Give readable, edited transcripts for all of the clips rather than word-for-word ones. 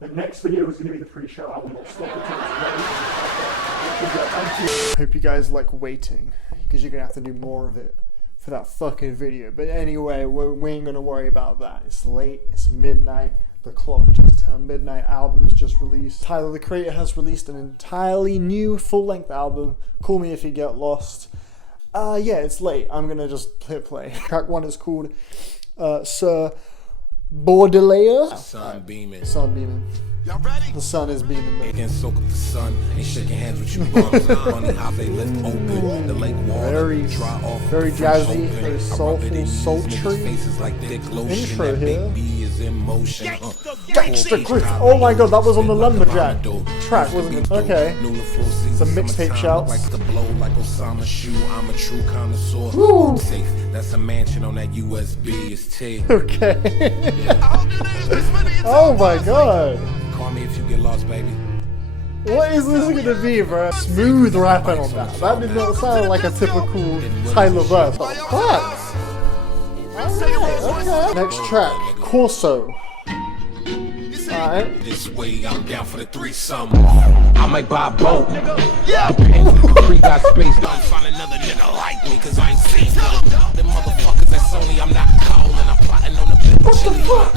The next video is going to be the pre-show. I will not stop until it's ready. Hope you guys like waiting, because you're going to have to do more of it for that fucking video. But anyway, we ain't going to worry about that. It's late, it's midnight, the clock just turned midnight, album's just released. Tyler, the Creator, has released an entirely new full-length album, Call Me If You Get Lost. Yeah, it's late. I'm going to just hit play. Track 1 is called Sir Baudelaire. Sun beaming. Sun beaming. Y'all ready? The sun is beaming. They can soak up the sun. Ain't shaking hands with you bums. Funny how they lift open the lake water. Very, dry off. very jazzy, very soulful, sultry. Faces like thick lotion. Intro That here. big B is in motion. Gangsta Griff. Oh my god, that was on the Lumberjack track, wasn't it? Okay. It's a mixtape shouts. Like the blow like Osama shoe. I'm a true connoisseur. Woo. Safe. That's a mansion on that USB. It's T. Okay. Oh my god. Call me if you get lost, baby. What is this gonna be, bro? Smooth rapping on that. That did not sound like a typical Tyler verse. What? Okay. Next track, Corso. Alright. This way, I'm down for the threesome. I might buy a boat. Yeah. Free got space. Don't find another nigga like me, cause I ain't seen none. Them motherfuckers that's only I'm not calling. I'm plotting on the bitch. What the fuck?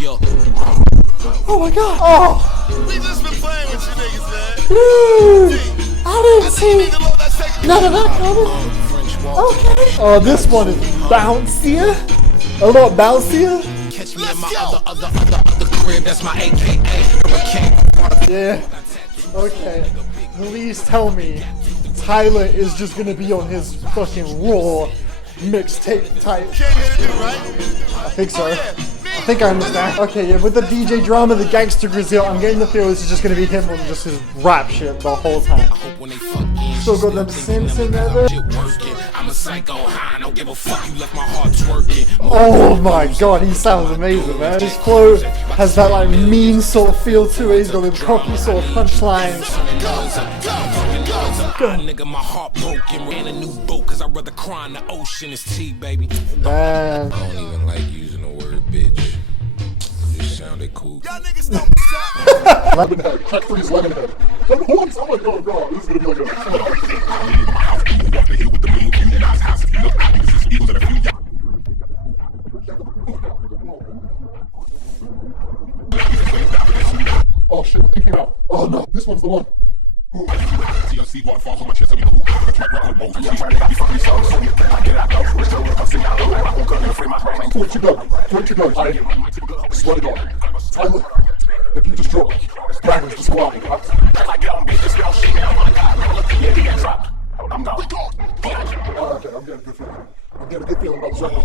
Yo. Oh my god. Oh. We just been playing with you niggas, man. Dude. I didn't see none of that coming. Okay. Oh, this one is bouncier. A lot bouncier. Catch me in my other crib. That's my AKA. Yeah. Okay. Please tell me Tyler is just gonna be on his fucking raw mixtape type. Can't hit it, right? I think so. I think I understand. Okay, yeah, with the DJ drama, the gangster grizEEElz, I'm getting the feel this is just gonna be him on just his rap shit the whole time. Still got them synths in there. I'm a psycho high, I don't give a fuck, you left my heart twerking. Oh my god, he sounds amazing, man. His flow has that like mean sort of feel to it. He's got them cocky sort of punchlines. Nigga, my heart broken. Ran a new boat cause I'd rather cry in the ocean. It's tea, baby. Man. I don't even like using the word bitch. It just sounded cool. Y'all niggas don't stop. Lemonhead. Track 3 is Lemonhead. Hold on, oh my god, this is gonna be like oh shit, I'm thinking out. Oh no, this one's the one. TLC waterfalls on my chest, so we cool. Track record boats. What you done? I swear to God. Tyler, if you just drop Dragon's just go out. I'm gone. Okay, I'm getting a good feeling. I'm getting a good feeling about this record.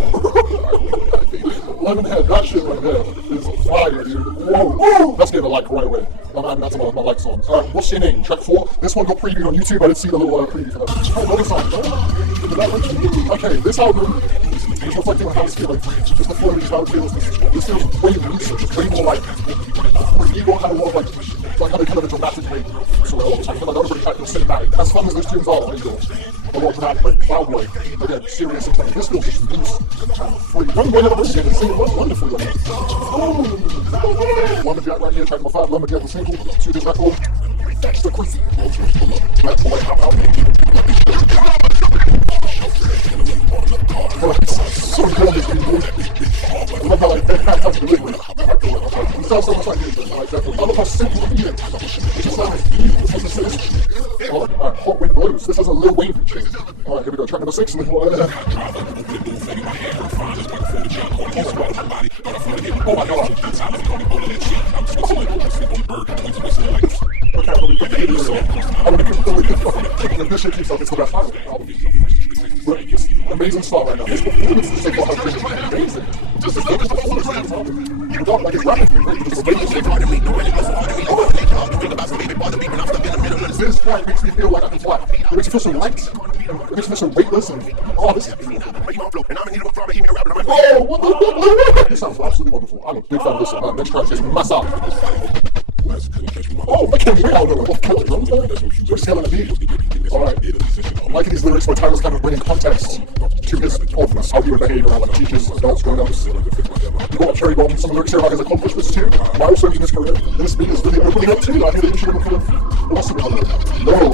Lemonhead, that shit right there is fire, dude. Whoa, let's get a like right away. I'm adding that to my like songs. Alright, what's your name? Track 4. This one got previewed on YouTube. I didn't see the little preview for that. Oh, another song. Okay, this album is reflecting on how it's feeling. Just the flow, just how it feels. This feels way looser, just way more like Ego kind of more like how they kind of a dramatic way. So I feel like everybody kind of cinematic. As fun as those tunes are, you know, a more dramatic way, loud way. Again, serious and this feels just loose, kind of free. One way never listened and singing wonderfully. Lumberjack right here, track number 5. Lumberjack was single to this record. That's the crazy. So good, this dude. I love how like that has to live with. It sounds so much like this. I like that. I love how simple it is. It just sounds like alright, Hot Wind Blues. This has a Lil Wayne feature. Alright, here we go. Track number 6. Oh my god. Okay, I'm gonna completely if this shit keeps up, it's the best album. Amazing start right now. This performance is like amazing. Just as good as the performance right now. You don't like it's rapping great. It's amazing. This point makes me feel like I can fly. It makes me feel so light. It makes me feel so weightless and oh, this is oh, what the fuck? This sounds absolutely wonderful. I'm a big fan of this one. Next track is Massa. Oh, I can't wait. I don't know what kind of drums there. We're just killing the beat. Alright. I'm liking these lyrics where Tyler's kind of bringing context to his performance, how he would behave around like teaches adults growing up. You brought up Cherry Bomb, some lyrics here about his accomplishments too, milestones in his career. This beat is really opening up too. I think that you should have kind of philosophy on it. No.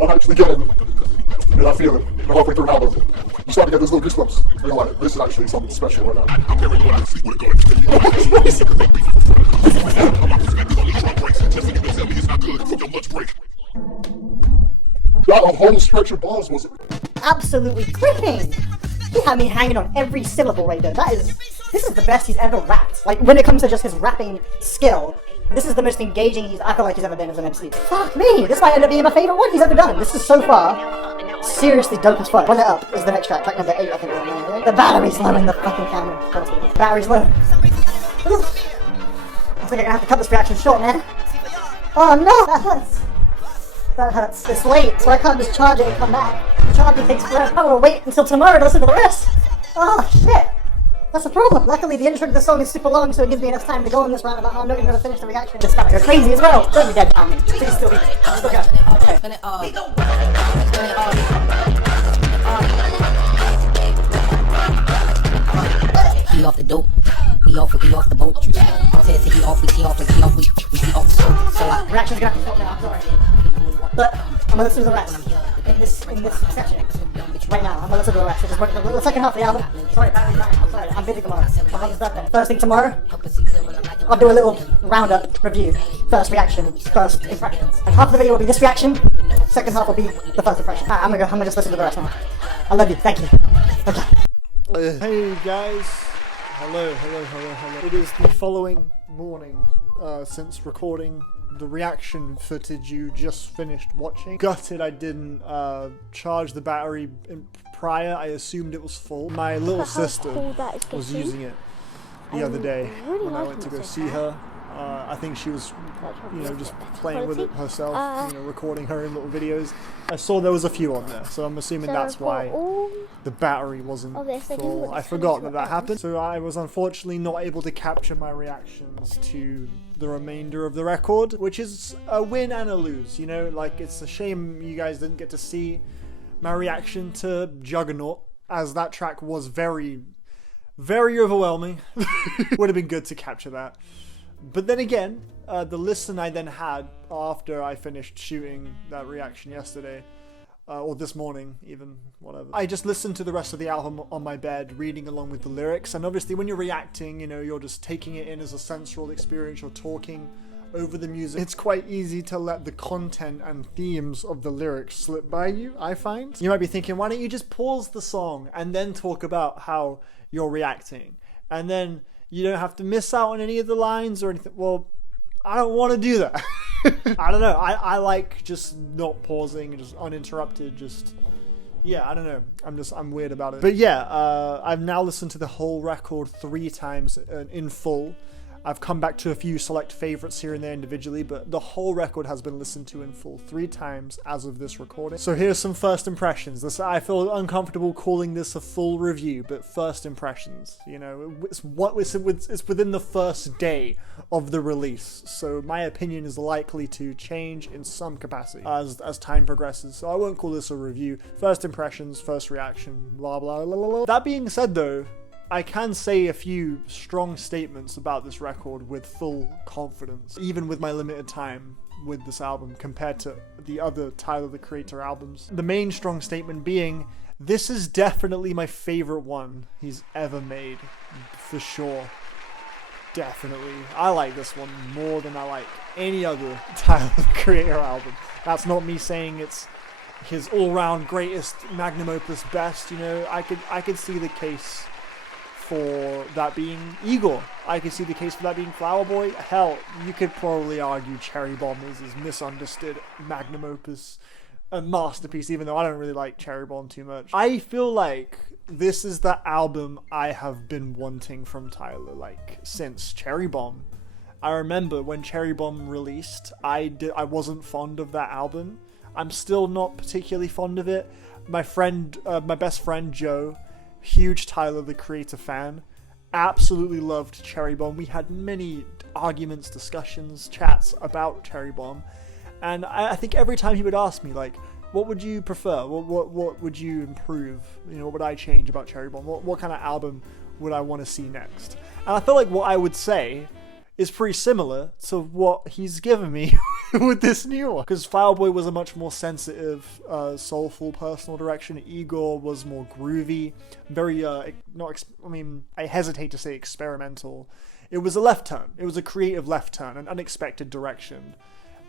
I'm actually getting that feeling. We're halfway through an album. You start to get those little goosebumps. You're like, this is actually something special right now. That a whole stretch of bars was absolutely clipping. He had me hanging on every syllable right there. This is the best he's ever rapped. Like, when it comes to just his rapping skill, this is the most engaging I feel like he's ever been as an MC. Fuck me, this might end up being my favorite one he's ever done. This is so far seriously dope as fuck. Run It Up is the next track number 8, I think. The battery's low in the fucking camera. The battery's low. Ooh. I think I'm gonna have to cut this reaction short, man. Oh no, that hurts. That hurts. It's late, so I can't just charge it and come back. The charging takes forever. I will wait until tomorrow to listen to the rest. Oh shit. That's the problem. Luckily, the intro to the song is super long, so it gives me enough time to go on this roundabout. I'm not even going to finish the reaction. It's about to go crazy as well. Don't be dead, Tommy. Please still be. Still go. Okay. He off the dope. We off the boat. I'm saying he off, we see off the scope. So reaction's gonna have to stop now. I'm sorry. But I'm gonna listen to the rest in this section. Right now, I'm gonna listen to the rest. Just the second half of the album. Sorry, I'm sorry. I'm busy tomorrow. My mother's birthday. First thing tomorrow, I'll do a little roundup review. First reaction, first impressions. And half of the video will be this reaction. Second half will be the first impression. I'm gonna just listen to the rest now. I love you. Thank you. Okay. Hey guys. Hello. It is the following morning since recording the reaction footage you just finished watching. Gutted I didn't charge the battery prior. I assumed it was full. My little sister was using it the other day when I went to go see her. I think she was, just playing with it herself, recording her in little videos. I saw there was a few on there, so I'm assuming that's why the battery wasn't full. I forgot that happened, so I was unfortunately not able to capture my reactions to the remainder of the record, which is a win and a lose, like it's a shame you guys didn't get to see my reaction to Juggernaut, as that track was very, very overwhelming. Would have been good to capture that. But then again, the listen I then had after I finished shooting that reaction yesterday, or this morning even, whatever. I just listened to the rest of the album on my bed, reading along with the lyrics, and obviously when you're reacting, you're just taking it in as a sensual experience, you're talking over the music. It's quite easy to let the content and themes of the lyrics slip by you, I find. You might be thinking, why don't you just pause the song and then talk about how you're reacting? And then you don't have to miss out on any of the lines or anything. Well, I don't want to do that. I don't know. I like just not pausing and just uninterrupted. I don't know. I'm weird about it. But yeah, I've now listened to the whole record 3 times in full. I've come back to a few select favorites here and there individually, but the whole record has been listened to in full 3 times as of this recording. So here's some first impressions. I feel uncomfortable calling this a full review, but first impressions, it's within the first day of the release, so my opinion is likely to change in some capacity as time progresses. So I won't call this a review. First impressions, first reaction, blah blah blah blah. That being said, though, I can say a few strong statements about this record with full confidence, even with my limited time with this album compared to the other Tyler, the Creator albums. The main strong statement being, this is definitely my favorite one he's ever made, for sure. Definitely. I like this one more than I like any other Tyler, the Creator album. That's not me saying it's his all-round greatest magnum opus best, I could see the case for that being Igor. I could see the case for that being Flower Boy. Hell, you could probably argue Cherry Bomb is his misunderstood magnum opus, a masterpiece, even though I don't really like Cherry Bomb too much. I feel like this is the album I have been wanting from Tyler, since Cherry Bomb. I remember when Cherry Bomb released, I wasn't fond of that album. I'm still not particularly fond of it. My best friend Joe, huge Tyler, the Creator fan, absolutely loved Cherry Bomb. We had many arguments, discussions, chats about Cherry Bomb, and I think every time he would ask me, like, what would you prefer? What would you improve? You know, what would I change about Cherry Bomb? What kind of album would I want to see next? And I feel like what I would say is pretty similar to what he's given me with this new one. Because Fireboy was a much more sensitive, soulful, personal direction. Igor was more groovy, very, I hesitate to say experimental. It was a left turn. It was a creative left turn, an unexpected direction.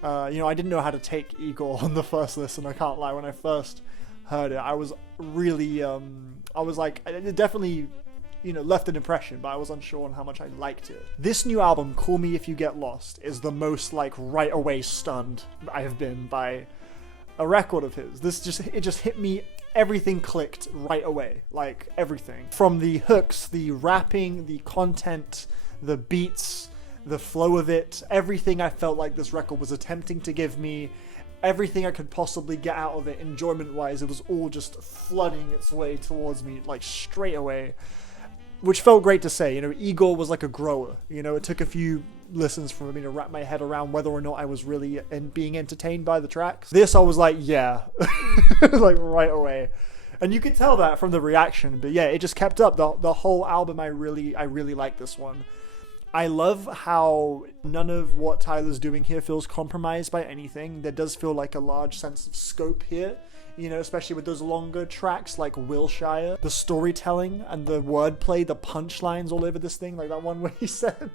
I didn't know how to take Igor on the first listen, I can't lie. When I first heard it, I was really, it definitely, left an impression, but I was unsure on how much I liked it. This new album, Call Me If You Get Lost, is the most, right away stunned I have been by a record of his. It just hit me, everything clicked right away, everything. From the hooks, the rapping, the content, the beats, the flow of it, everything I felt like this record was attempting to give me, everything I could possibly get out of it, enjoyment-wise, it was all just flooding its way towards me, straight away. Which felt great to say. Igor was like a grower. It took a few listens for me to wrap my head around whether or not I was really being entertained by the tracks. This, I was like, yeah. Right away. And you could tell that from the reaction. But yeah, it just kept up. The whole album, I really like this one. I love how none of what Tyler's doing here feels compromised by anything. There does feel like a large sense of scope here. Especially with those longer tracks like Wilshire, the storytelling and the wordplay, the punchlines all over this thing, like that one where he said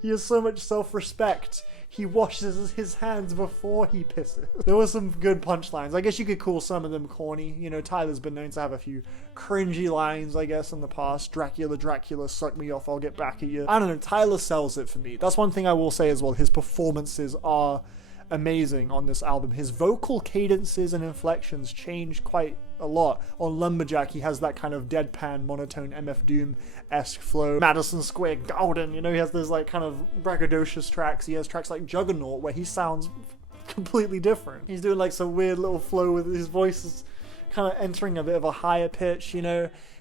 he has so much self-respect, he washes his hands before he pisses. There were some good punchlines. I guess you could call some of them corny. Tyler's been known to have a few cringy lines, I guess, in the past. Dracula, suck me off, I'll get back at you. I don't know, Tyler sells it for me. That's one thing I will say as well. His performances are amazing on this album. His vocal cadences and inflections change quite a lot. On Lumberjack, he has that kind of deadpan, monotone MF Doom-esque flow. Madison Square Garden, he has those kind of braggadocious tracks. He has tracks like Juggernaut where he sounds completely different. He's doing some weird little flow with his voice is kind of entering a bit of a higher pitch,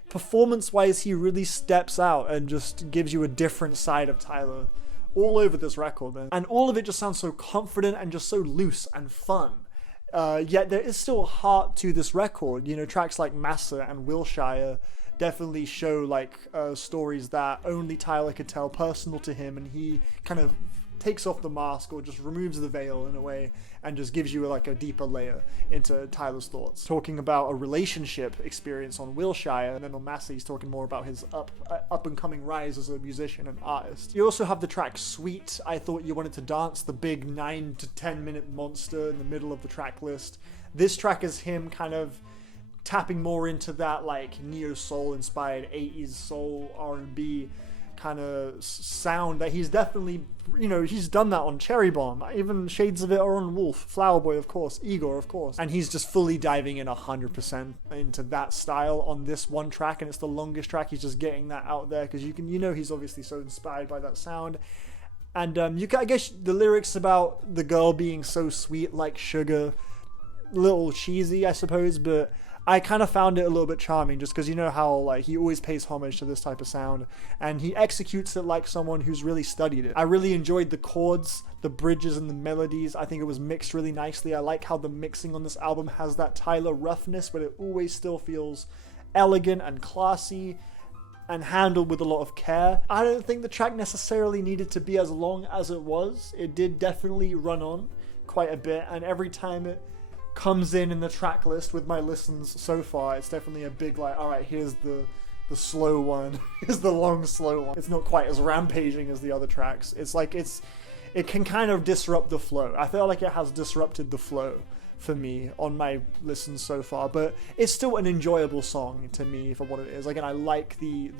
Performance-wise, he really steps out and just gives you a different side of Tyler all over this record, man. And all of it just sounds so confident and just so loose and fun. Yet there is still a heart to this record. Tracks like Massa and Wilshire definitely show stories that only Tyler could tell, personal to him, and he kind of takes off the mask or just removes the veil in a way and just gives you a deeper layer into Tyler's thoughts. Talking about a relationship experience on Wilshire, and then on Massa he's talking more about his up and coming rise as a musician and artist. You also have the track Sweet, I Thought You Wanted to Dance, the big 9 to 10 minute monster in the middle of the track list. This track is him kind of tapping more into that neo-soul inspired 80s soul R&B kind of sound that he's definitely, he's done that on Cherry Bomb, even shades of it are on Wolf, Flower Boy of course, Igor of course, and he's just fully diving in 100% into that style on this one track, and it's the longest track. He's just getting that out there because you can, he's obviously so inspired by that sound. And I guess the lyrics about the girl being so sweet like sugar, a little cheesy I suppose, but I kind of found it a little bit charming just because how he always pays homage to this type of sound and he executes it like someone who's really studied it. I really enjoyed the chords, the bridges and the melodies. I think it was mixed really nicely. I like how the mixing on this album has that Tyler roughness, but it always still feels elegant and classy and handled with a lot of care. I don't think the track necessarily needed to be as long as it was. It did definitely run on quite a bit, and every time it comes in the track list with my listens so far, it's definitely a big alright, here's the slow one, here's the long slow one. It's not quite as rampaging as the other tracks. It can kind of disrupt the flow. I feel like it has disrupted the flow for me on my listens so far, but it's still an enjoyable song to me for what it is. Again, I like the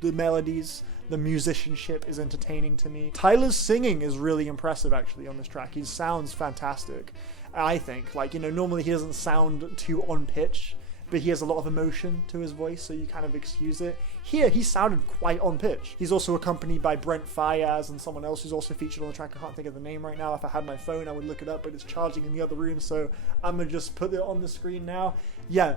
melodies, the musicianship is entertaining to me. Tyler's singing is really impressive actually on this track. He sounds fantastic. I think, normally he doesn't sound too on pitch, but he has a lot of emotion to his voice, so you kind of excuse it. Here, he sounded quite on pitch. He's also accompanied by Brent Faiyaz and someone else who's also featured on the track. I can't think of the name right now. If I had my phone, I would look it up, but it's charging in the other room, so I'm gonna just put it on the screen now. Yeah,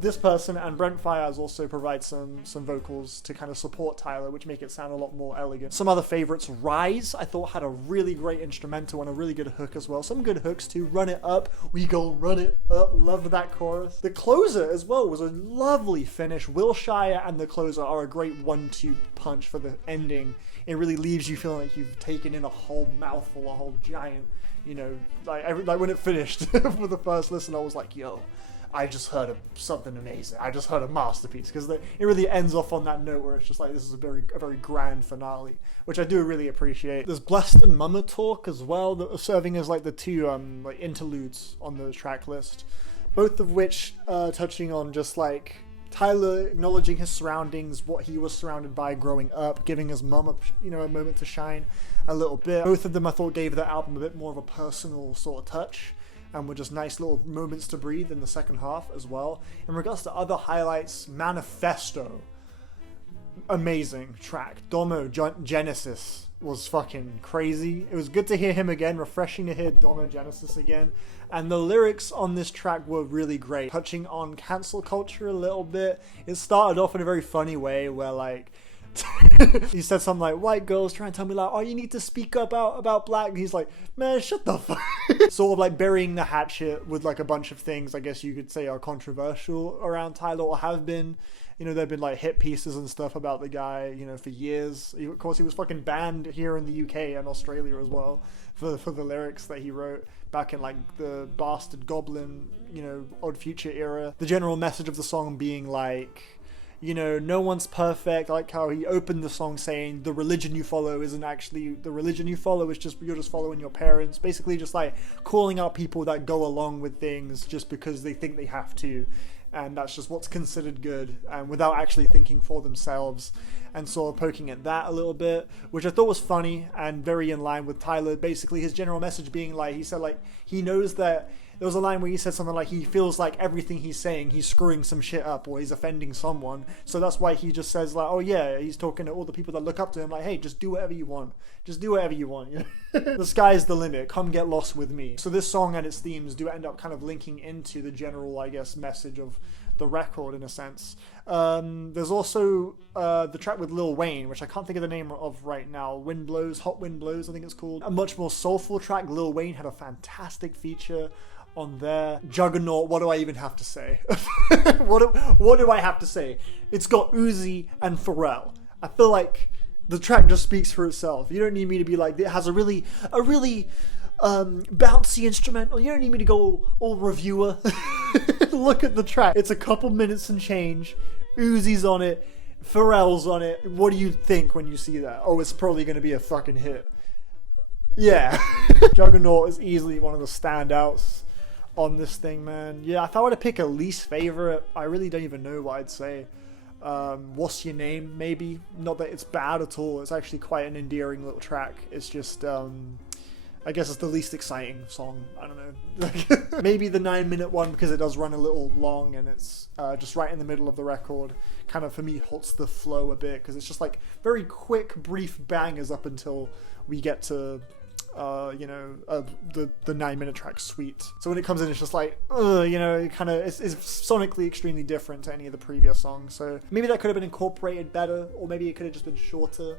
this person and Brent Fires also provide some vocals to kind of support Tyler, which make it sound a lot more elegant. Some other favorites, Rise, I thought had a really great instrumental and a really good hook as well. Some good hooks too. Run It Up, we go run it up. Love that chorus. The closer as well was a lovely finish. Wilshire and the closer are a great 1-2 punch for the ending. It really leaves you feeling like you've taken in a whole mouthful, a whole giant, you know, like when it finished for the first listen, I was like, yo, I just heard something amazing. I just heard a masterpiece, because it really ends off on that note where it's just like, this is a very grand finale, which I do really appreciate. There's Blessed and Mama Talk as well, that are serving as like the two like interludes on the track list, both of which touching on just like Tyler acknowledging his surroundings, what he was surrounded by growing up, giving his mum a moment to shine a little bit. Both of them I thought gave the album a bit more of a personal sort of touch, and were just nice little moments to breathe in the second half as well. In regards to other highlights, Manifesto, amazing track. Domo Genesis was fucking crazy. It was good to hear him again, refreshing to hear Domo Genesis again. And the lyrics on this track were really great, touching on cancel culture a little bit. It started off in a very funny way where like, he said something like, white girls trying to tell me like, oh, you need to speak up about black. And he's like, man, shut the fuck. Sort of like burying the hatchet with like a bunch of things I guess you could say are controversial around Tyler, or have been. You know, there have been like hit pieces and stuff about the guy, you know, for years. Of course, he was fucking banned here in the UK and Australia as well for the lyrics that he wrote back in like the Bastard Goblin, you know, Odd Future era. The general message of the song being like, you know, no one's perfect. I like how he opened the song saying the religion you follow isn't actually the religion you follow, it's just you're just following your parents. Basically just like calling out people that go along with things just because they think they have to, and that's just what's considered good, and without actually thinking for themselves, and sort of poking at that a little bit, which I thought was funny and very in line with Tyler. Basically his general message being like, he said like he knows that there was a line where he said something like he feels like everything he's saying he's screwing some shit up or he's offending someone, so that's why he just says like, oh yeah, he's talking to all the people that look up to him like, hey, just do whatever you want, you know? The sky's the limit, come get lost with me. So this song and its themes do end up kind of linking into the general, I guess, message of the record in a sense. There's also the track with Lil Wayne, which I can't think of the name of right now. Hot Wind Blows I think it's called. A much more soulful track. Lil Wayne had a fantastic feature on there. Juggernaut, what do I even have to say? what do I have to say? It's got Uzi and Pharrell. I feel like the track just speaks for itself. You don't need me to be like, it has a really bouncy instrumental. You don't need me to go all reviewer. Look at the track. It's a couple minutes and change. Uzi's on it. Pharrell's on it. What do you think when you see that? Oh, it's probably going to be a fucking hit. Yeah. Juggernaut is easily one of the standouts on this thing, man. Yeah, if I were to pick a least favorite, I really don't even know what I'd say. What's Your Name, maybe. Not that it's bad at all. It's actually quite an endearing little track. It's just I guess it's the least exciting song. I don't know. Maybe the 9-minute one, because it does run a little long and it's just right in the middle of the record. Kind of, for me, halts the flow a bit, because it's just like very quick, brief bangers up until we get to the 9-minute track Sweet. So when it comes in, it's just like, you know, it kind of it's sonically extremely different to any of the previous songs. So maybe that could have been incorporated better, or maybe it could have just been shorter.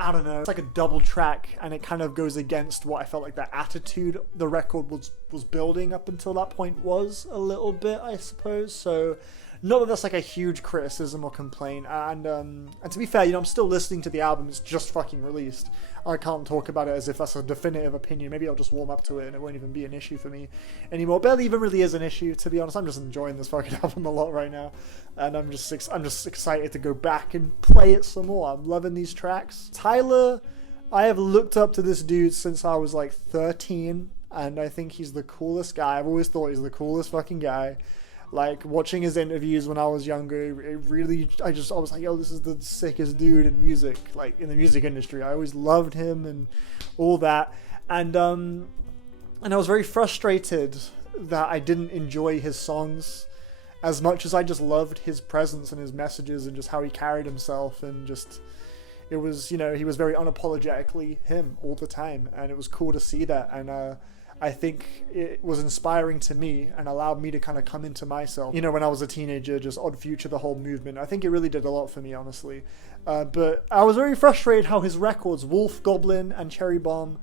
I don't know. It's like a double track, and it kind of goes against what I felt like the attitude the record was building up until that point was a little bit, I suppose. So not that that's like a huge criticism or complaint. And to be fair, you know, I'm still listening to the album. It's just fucking released. I can't talk about it as if that's a definitive opinion. Maybe I'll just warm up to it and it won't even be an issue for me anymore. Barely even really is an issue, to be honest. I'm just enjoying this fucking album a lot right now, and I'm just excited to go back and play it some more. I'm loving these tracks. Tyler, I have looked up to this dude since I was like 13, and I think he's the coolest guy. I've always thought he's the coolest fucking guy. Like, watching his interviews when I was younger, it really, I was like, yo, this is the sickest dude in music, like, in the music industry. I always loved him and all that. And I was very frustrated that I didn't enjoy his songs as much as I just loved his presence and his messages and just how he carried himself, and just, it was, you know, he was very unapologetically him all the time, and it was cool to see that. And I think it was inspiring to me and allowed me to kind of come into myself. You know, when I was a teenager, just Odd Future, the whole movement. I think it really did a lot for me, honestly. But I was very frustrated how his records, Wolf, Goblin, and Cherry Bomb,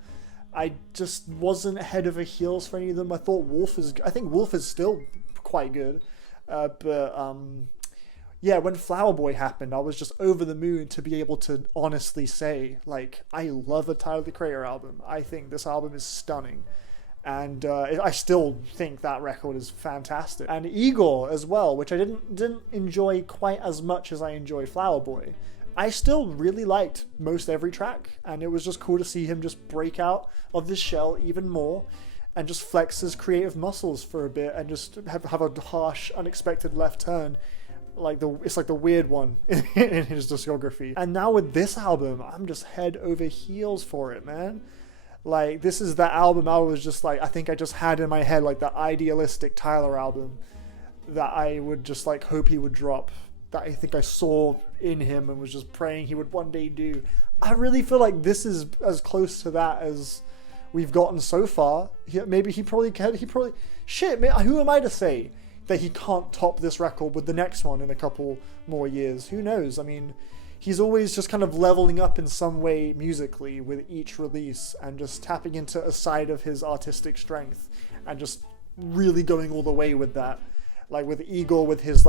I just wasn't head over heels for any of them. I think Wolf is still quite good. Yeah, when Flower Boy happened, I was just over the moon to be able to honestly say, like, I love a Tyler, the Creator album. I think this album is stunning. And I still think that record is fantastic. And Igor as well, which I didn't enjoy quite as much as I enjoyed Flower Boy. I still really liked most every track, and it was just cool to see him just break out of this shell even more and just flex his creative muscles for a bit and just have a harsh, unexpected left turn. It's like the weird one in his discography. And now with this album, I'm just head over heels for it, man. Like, this is that album I was just like, I think I just had in my head, like, the idealistic Tyler album that I would just, like, hope he would drop. That I think I saw in him and was just praying he would one day do. I really feel like this is as close to that as we've gotten so far. Maybe he probably can. Shit, man, who am I to say that he can't top this record with the next one in a couple more years? Who knows? I mean, he's always just kind of leveling up in some way musically with each release and just tapping into a side of his artistic strength and just really going all the way with that. Like with Igor, with his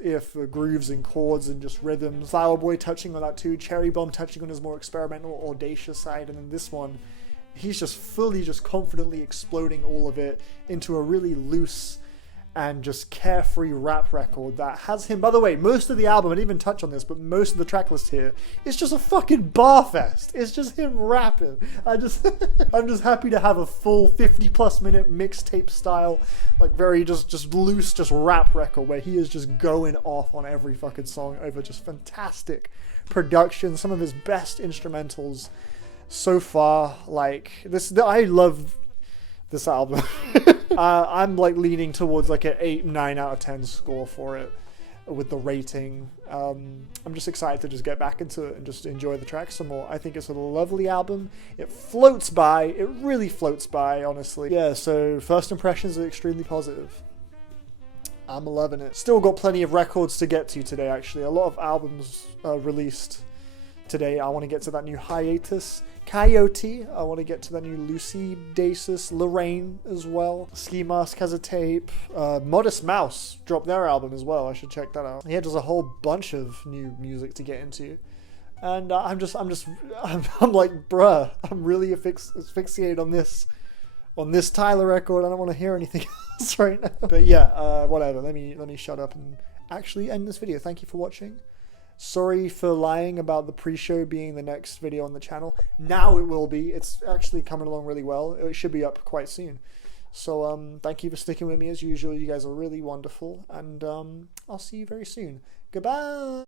if grooves and chords and just rhythms. Flower Boy touching on that too. Cherry Bomb touching on his more experimental, audacious side. And then this one, he's just fully, just confidently exploding all of it into a really loose and just carefree rap record that has him. By the way, most of the album, I didn't even touch on this, but most of the track list here is just a fucking bar fest. It's just him rapping. I'm just happy to have a full 50+ minute mixtape style, like very just loose, just rap record where he is just going off on every fucking song over just fantastic production, some of his best instrumentals so far. Like this, I love this album. I'm like leaning towards like an 8-9 out of 10 score for it with the rating. I'm just excited to just get back into it and just enjoy the tracks some more. I think it's a lovely album. It floats by. It really floats by, honestly. Yeah, so first impressions are extremely positive. I'm loving it. Still got plenty of records to get to today, actually. A lot of albums released today. I want to get to that new Hiatus Coyote. I want to get to that new Lucy Dacis Lorraine as well. Ski Mask has a tape. Modest Mouse dropped their album as well. I should check that out. Yeah, there's a whole bunch of new music to get into. And I'm like, bruh, I'm really asphyxiated on this Tyler record. I don't want to hear anything else right now. But yeah, whatever. Let me shut up and actually end this video. Thank you for watching. Sorry for lying about the pre-show being the next video on the channel. Now it will be. It's actually coming along really well. It should be up quite soon. So thank you for sticking with me as usual. You guys are really wonderful. And I'll see you very soon. Goodbye.